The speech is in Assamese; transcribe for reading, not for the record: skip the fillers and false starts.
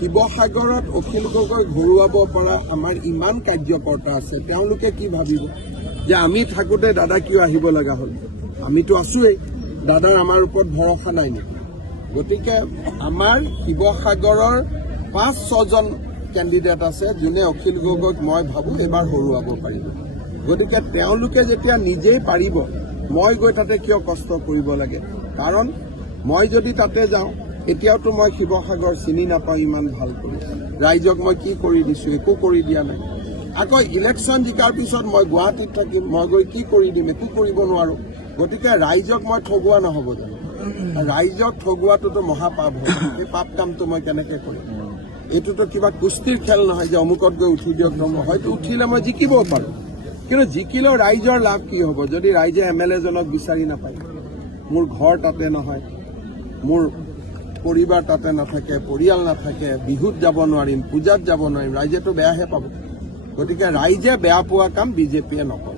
শিৱসাগৰত অখিল গগৈ ঘূৰুৱাব পৰা আমাৰ ইমান কাৰ্যকৰ্তা আছে, তেওঁলোকে কি ভাবিব যে আমি থাকোঁতে দাদা কিয় আহিব লগা হ'ল? আমিতো আছোৱেই, দাদাৰ আমাৰ ওপৰত ভৰসা নাই নেকি? গতিকে আমাৰ শিৱসাগৰৰ ৫-৬জন কেণ্ডিডেট আছে, যোনে অখিল গগৈক মই ভাবোঁ এইবাৰ হৰুৱাব পাৰিব। গতিকে তেওঁলোকে যেতিয়া নিজেই পাৰিব, মই গৈ তাতে কিয় কষ্ট কৰিব লাগে? কাৰণ মই যদি তাতে যাওঁ, এতিয়াওতো মই শিৱসাগৰ চিনি নাপাওঁ ইমান ভাল কৰি। ৰাইজক মই কি কৰি দিছোঁ? একো কৰি দিয়া নাই। আকৌ ইলেকশ্যন জিকাৰ পিছত মই গুৱাহাটীত থাকিম, মই গৈ কি কৰি দিম? একো কৰিব নোৱাৰোঁ। গতিকে ৰাইজক মই ঠগোৱা নহ'ব জানো? ৰাইজক ঠগোৱাটোতো মহাপাপ হয়। সেই পাপ কামটো মই কেনেকৈ কৰিম? এইটোতো কিবা কুস্তিৰ খেল নহয় যে অমুকত গৈ উঠি দিয়ক। হয়তো উঠিলে মই জিকিবও পাৰোঁ, কিন্তু জিকিলেও ৰাইজৰ লাভ কি হ'ব যদি ৰাইজে MLA জনক বিচাৰি নাপায়? মোৰ ঘৰ তাতে নহয়, মোৰ পৰিবাৰ তাতে নাথাকে, পৰিয়াল নাথাকে, বিহুত যাব নোৱাৰিম, পূজাত যাব নোৱাৰিম, ৰাইজেতো বেয়াহে পাব। গতিকে ৰাইজে বেয়া পোৱা কাম বিজেপিয়ে নকৰে।